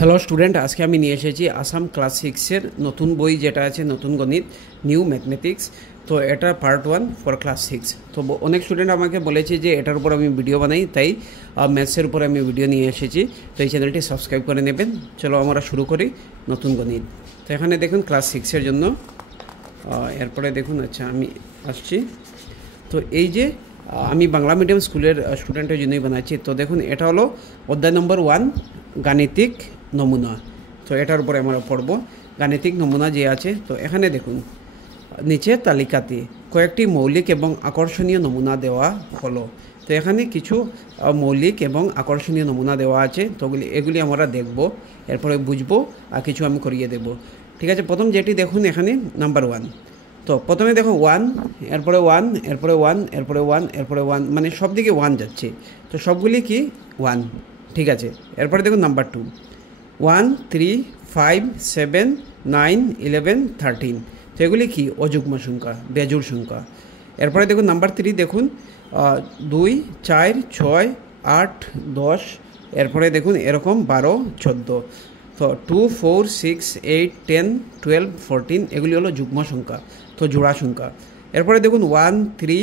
Hello student, আজকে আমি নিয়ে এসেছি আসাম ক্লাস 6-এর নতুন বই, যেটা আছে নতুন গণিত, নিউ ম্যাথমেটিক্স। তো এটা পার্ট 1 ফর ক্লাস 6। তো অনেক স্টুডেন্ট আমাকে বলেছে যে এটার উপর আমি ভিডিও বানাই, তাই ম্যাথসের উপরে আমি ভিডিও নিয়ে এসেছি। তো এই চ্যানেলটি সাবস্ক্রাইব করে নেবেন। চলো আমরা শুরু করি নতুন গণিত। তো এখানে দেখুন ক্লাস 6-এর জন্য, এরপরে দেখুন, আচ্ছা আমি আসছি। তো এই যে আমি বাংলা মিডিয়াম স্কুলের স্টুডেন্টের জন্যই বানাচ্ছি। তো দেখুন, এটা হলো অধ্যায় নম্বর 1, গাণিতিক নমুনা। তো এটার উপরে আমরা পড়ব গাণিতিক নমুনা যে আছে। তো এখানে দেখুন নিচে তালিকাতে কয়েকটি মৌলিক এবং আকর্ষণীয় নমুনা দেওয়া হলো। তো এখানে কিছু মৌলিক এবং আকর্ষণীয় নমুনা দেওয়া আছে। তো এগুলি আমরা দেখব, এরপরে বুঝবো, আর কিছু আমি করিয়ে দেব। ঠিক আছে, প্রথম যেটি দেখুন এখানে নাম্বার 1। তো প্রথমে দেখো 1, এরপরে 1, এরপরে 1, এরপরে 1, এরপরে 1, মানে সব দিকে 1 যাচ্ছে। তো সবগুলি কি 1, ঠিক আছে। এরপরে দেখুন নাম্বার 2, 1, 3, 5, 7, 9, 11, 13। তো এগুলি কি অযুগ্ম সংখ্যা, বেজোড় সংখ্যা। এরপরে দেখুন নাম্বার 3, দেখুন 2, 4, 6, 8, 10। এরপরে দেখুন এরকম 12, 14। তো 2, 4, 6, 8, 10, 12, 14 এগুলি হলো যুগ্ম সংখ্যা, তো জোড়া সংখ্যা। এরপরে দেখুন 1, 3,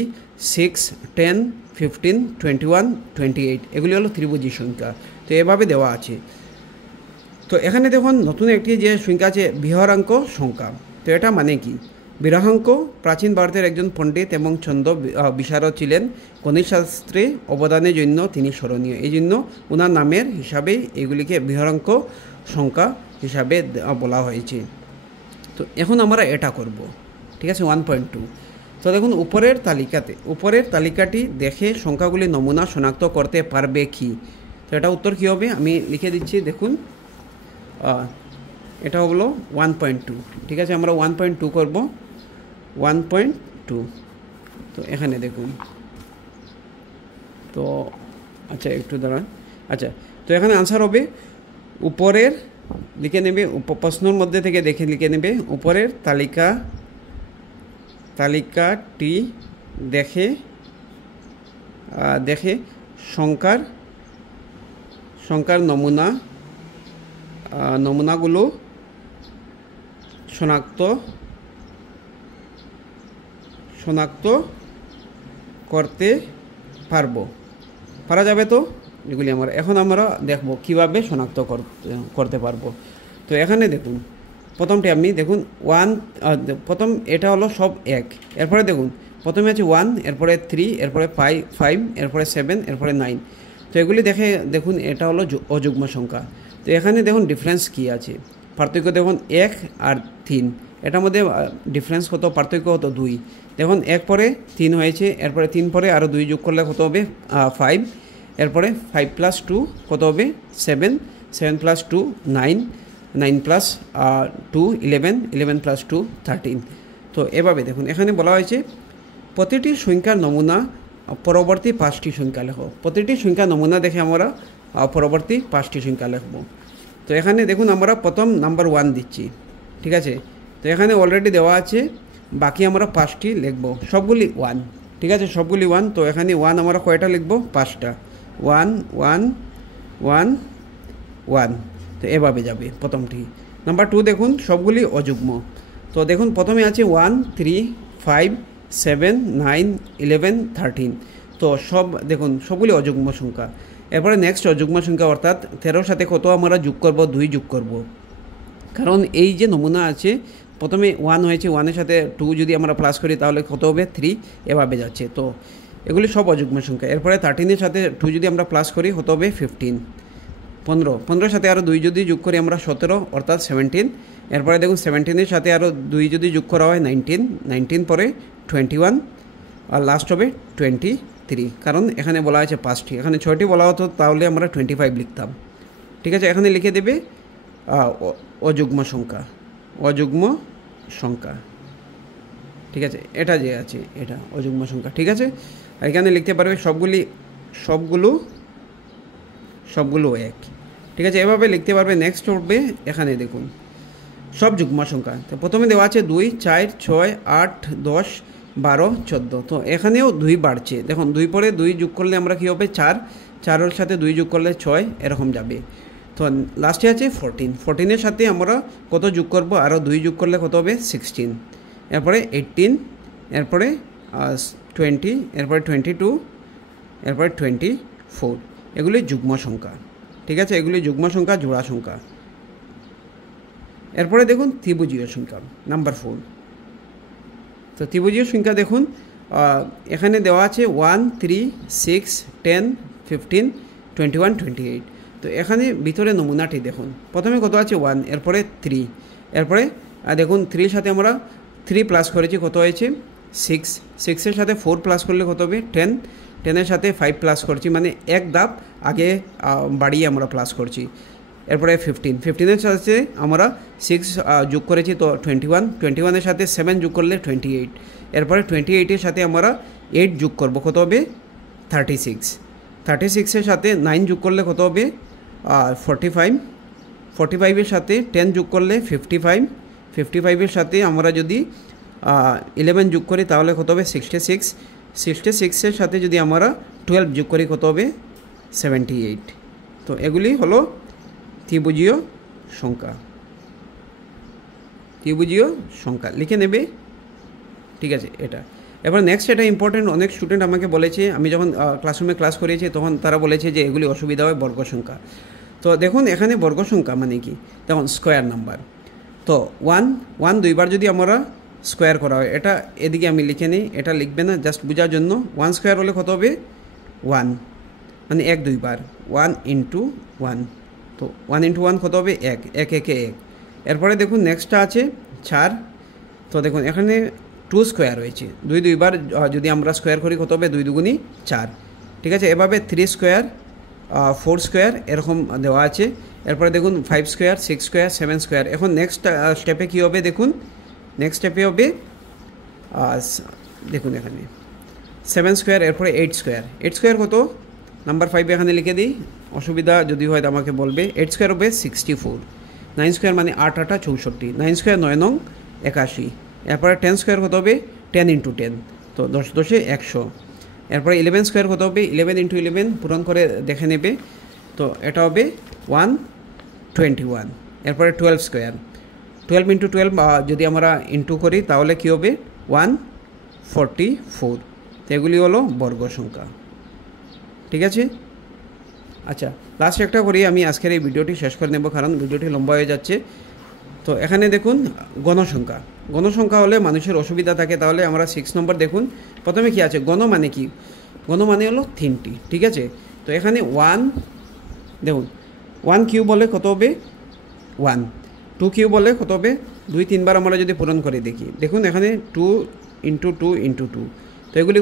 6, 10, 15, 21, 28 এগুলি হলো ত্রিভুজী সংখ্যা। তো এভাবে দেওয়া আছে। তো এখানে দেখুন নতুন একটি যে সংখ্যা আছে বৃহদাঙ্ক সংখ্যা। তো এটা মানে কি? বৃহদাঙ্ক প্রাচীন ভারতের একজন পণ্ডিত এবং ছন্দ বিশারদ ছিলেন। গণিতশাস্ত্রে অবদানের জন্য তিনি স্মরণীয়, এই জন্য ওনার নামের হিসাবেই এগুলিকে বৃহদাঙ্ক সংখ্যা হিসাবে বলা হয়েছে। তো এখন আমরা এটা করব, ঠিক আছে। 1.2। তো দেখুন উপরের তালিকাটি দেখে সংখ্যাগুলি নমুনা শনাক্ত করতে পারবে কি? তো এটা উত্তর কী হবে আমি লিখে দিচ্ছি। দেখুন এটা হলো 1.2, ঠিক আছে। আমরা 1.2 করব, 1.2। তো এখানে দেখুন, তো আচ্ছা একটু দাঁড়ান। আচ্ছা, তো এখানে আনসার হবে উপরের, লিখে নেবে, প্রশ্নের মধ্যে থেকে দেখে লিখে নেবে, উপরের তালিকাটি দেখে সংখ্যার নমুনাগুলো শনাক্ত করতে পারা যাবে। তো এগুলি এখন আমরা দেখব কিভাবে শনাক্ত করতে পারবো। তো এখানে দেখুন প্রথমটি আপনি দেখুন 1, প্রথম এটা হলো সব 1। এরপরে দেখুন প্রথমে আছে 1, এরপরে 3, এরপরে 5, এরপরে 7, এরপরে 9। তো এগুলি দেখুন এটা হলো অযুগ্ম সংখ্যা। তো এখানে দেখুন ডিফারেন্স কী আছে, পার্থক্য দেখুন 1 আর 3, এটার মধ্যে ডিফারেন্স কত, পার্থক্য কত 2। দেখুন 1 পরে 3 হয়েছে, এরপরে 3 পরে আরও 2 যোগ করলে কত হবে 5, এরপরে 5 + 2 কত হবে 7, 7 + 2 9, 9 + 2 11, 11 + 2 13। তো এভাবে দেখুন এখানে বলা হয়েছে প্রতিটি সংখ্যার নমুনা পরবর্তী 5টি সংখ্যা লেখো। প্রতিটি সংখ্যা নমুনা দেখে আমরা পরবর্তী 5টি সংখ্যা লিখব। তো এখানে দেখুন আমরা প্রথম নাম্বার 1 দিচ্ছি, ঠিক আছে। তো এখানে অলরেডি দেওয়া আছে, বাকি আমরা 5টি লিখব, সবগুলি 1, ঠিক আছে, সবগুলি 1। তো এখানে 1 আমরা কয়টা লিখব, 5টা, 1 1 1 1। তো এভাবে যাবে প্রথমটি। নাম্বার 2 দেখুন সবগুলি অযুগ্ম। তো দেখুন প্রথমে আছে 1, 3, 5, 7, 9, 11, 13। তো দেখুন সবগুলি অযুগ্ম সংখ্যা। এরপরে নেক্সট অযুগ্ম সংখ্যা, অর্থাৎ 13-র সাথে কত আমরা যোগ করব, 2 যোগ করব। কারণ এই যে নমুনা আছে প্রথমে 1 হয়েছে, 1-এর সাথে 2 যদি আমরা প্লাস করি তাহলে কত হবে 3, এভাবে যাচ্ছে। তো এগুলি সব অযুগ্ম সংখ্যা। এরপরে 13-এর সাথে 2 যদি আমরা প্লাস করি কত হবে 15, 15-র সাথে আরও 2 যদি যোগ করি আমরা 17, অর্থাৎ 17। এরপরে দেখুন 17-এর সাথে আরও 2 যদি যোগ করা হয় 19, 19 পরে 21, আর লাস্ট হবে 23। কারণ এখানে বলা আছে 5টি, এখানে 6টি বলা হতো তাহলে আমরা 25 লিখতাম, ঠিক আছে। এখানে লিখে দেবে অযুগ্ম সংখ্যা, ঠিক আছে। এটা যে আছে এটা অযুগ্ম সংখ্যা, ঠিক আছে। আর এখানে লিখতে পারবে সবগুলো 1, ঠিক আছে, এভাবে লিখতে পারবে। নেক্সট হবে এখানে দেখুন সব যুগ্ম সংখ্যা। তো প্রথমে দেওয়া আছে 2, 4, 6, 8, 10, 12, 14। তো এখানেও 2 বাড়ছে, দেখুন 2 পরে 2 যোগ করলে আমরা কী হবে 4, 4-এর সাথে 2 যোগ করলে 6, এরকম যাবে। তো লাস্টে আছে 14, 14-এর সাথে আমরা কত যোগ করব, আরও 2 যোগ করলে কত হবে 16, এরপরে 18, এরপরে 20, এরপরে 22, এরপরে 24, এগুলি যুগ্ম সংখ্যা। ঠিক আছে, এগুলি যুগ্ম সংখ্যা, জোড়া সংখ্যা। এরপরে দেখুন ত্রিভুজীয় সংখ্যা নাম্বার 4। তো ত্রিভুজীয় সংখ্যা দেখুন এখানে দেওয়া আছে 1, 3, 6, 10, 15, 21, 28। তো এখানে ভিতরে নমুনাটি দেখুন, প্রথমে কত আছে 1, এরপরে 3, এরপরে দেখুন 3-এর সাথে আমরা 3 প্লাস করেছি, কত হয়েছে 6, 6-এর সাথে 4 প্লাস করলে কত হবে 10, 10-এর সাথে 5 প্লাস করছি, মানে এক ধাপ আগে বাড়িয়ে আমরা প্লাস করছি। এরপরে 15, 15-এর সাথে আমরা 6 যোগ করেছি, তো 21, 21-এর সাথে 7 যোগ করলে 28, এরপরে 28-এর সাথে আমরা 8 যোগ করব, কত হবে 36, 36-এর সাথে 9 যোগ করলে কত হবে 45, 45-এর সাথে 10 যোগ করলে 55, 55-এর সাথে আমরা যদি 11 যোগ করি তাহলে কত হবে 66, 66-এর সাথে যদি আমরা 12 যোগ করি কত হবে 78। তো এগুলি হলো ত্রিভুজীয় সংখ্যা, ত্রিভুজীয় সংখ্যা লিখে নেবে। ঠিক আছে, এটা এবার নেক্সট, এটা ইম্পর্টেন্ট। অনেক স্টুডেন্ট আমাকে বলেছে, আমি যখন ক্লাসরুমে ক্লাস করিয়েছি তখন তারা বলেছে যে এগুলি অসুবিধা হয় বর্গ সংখ্যা। তো দেখুন এখানে বর্গ সংখ্যা মানে কি, দেখুন স্কোয়ার নাম্বার। তো 1 দুইবার যদি আমরা স্কোয়ার করা হয়, এটা এদিকে আমি লিখে নিই, এটা লিখবে না, জাস্ট বোঝার জন্য। 1 স্কোয়ার হলে কত হবে 1, মানে 1 দুইবার, 1 × 1। তো 1 × 1 কত হবে 1, 1 1 1। এরপরে দেখুন নেক্সটটা আছে 4। তো দেখুন এখানে 2 স্কোয়ার রয়েছে, 2 দুইবার যদি আমরা স্কোয়ার করি কত হবে 2 দুগুণি 4। ঠিক আছে, এভাবে 3 স্কোয়ার, 4 স্কোয়ার এরকম দেওয়া আছে। এরপরে দেখুন 5 স্কোয়ার, 6 স্কোয়ার, 7 স্কোয়ার। এখন নেক্সট স্টেপে কী হবে দেখুন, নেক্সট স্টেপে হবে দেখুন এখানে 7 স্কোয়ার, এরপরে 8 স্কোয়ার। 8 স্কোয়ার কত, নাম্বার 5 এখানে লিখে দিই, অসুবিধা যদি হয় আমাকে বলবে। 8 স্কোয়ার হবে 64, 9 স্কোয়ার মানে 8 8 64, 9 স্কোয়ার 9 9 81। এরপরে 10 স্কোয়ার কত হবে 10 × 10, তো 10 10 100। এরপরে 11 স্কোয়ার কত হবে 11 × 11, পূরণ করে দেখে নেবে। তো এটা হবে 121। এরপরে 12 স্কোয়ার, 12 × 12 যদি আমরা ইন্টু করি তাহলে কী হবে 144। তো এগুলি হলো বর্গ সংখ্যা। ঠিক আছে, আচ্ছা লাস্ট একটা করি, আমি আজকের এই ভিডিওটি শেষ করে নেব কারণ ভিডিওটি লম্বা হয়ে যাচ্ছে। তো এখানে দেখুন গণসংখ্যা, গণসংখ্যা হলে মানুষের অসুবিধা থাকে, তাহলে আমরা 6 নম্বর দেখুন। প্রথমে কি আছে, গণ মানে কি, গণ মানে হলো 3টি। ঠিক আছে, তো এখানে 1 দেখুন, 1 কিউব বলে কত হবে 1, 2 কিউব বলে কত হবে 2, 3বার আমরা যদি পূরণ করে দেখি, দেখুন এখানে 2 × 2 × 2। তো এগুলি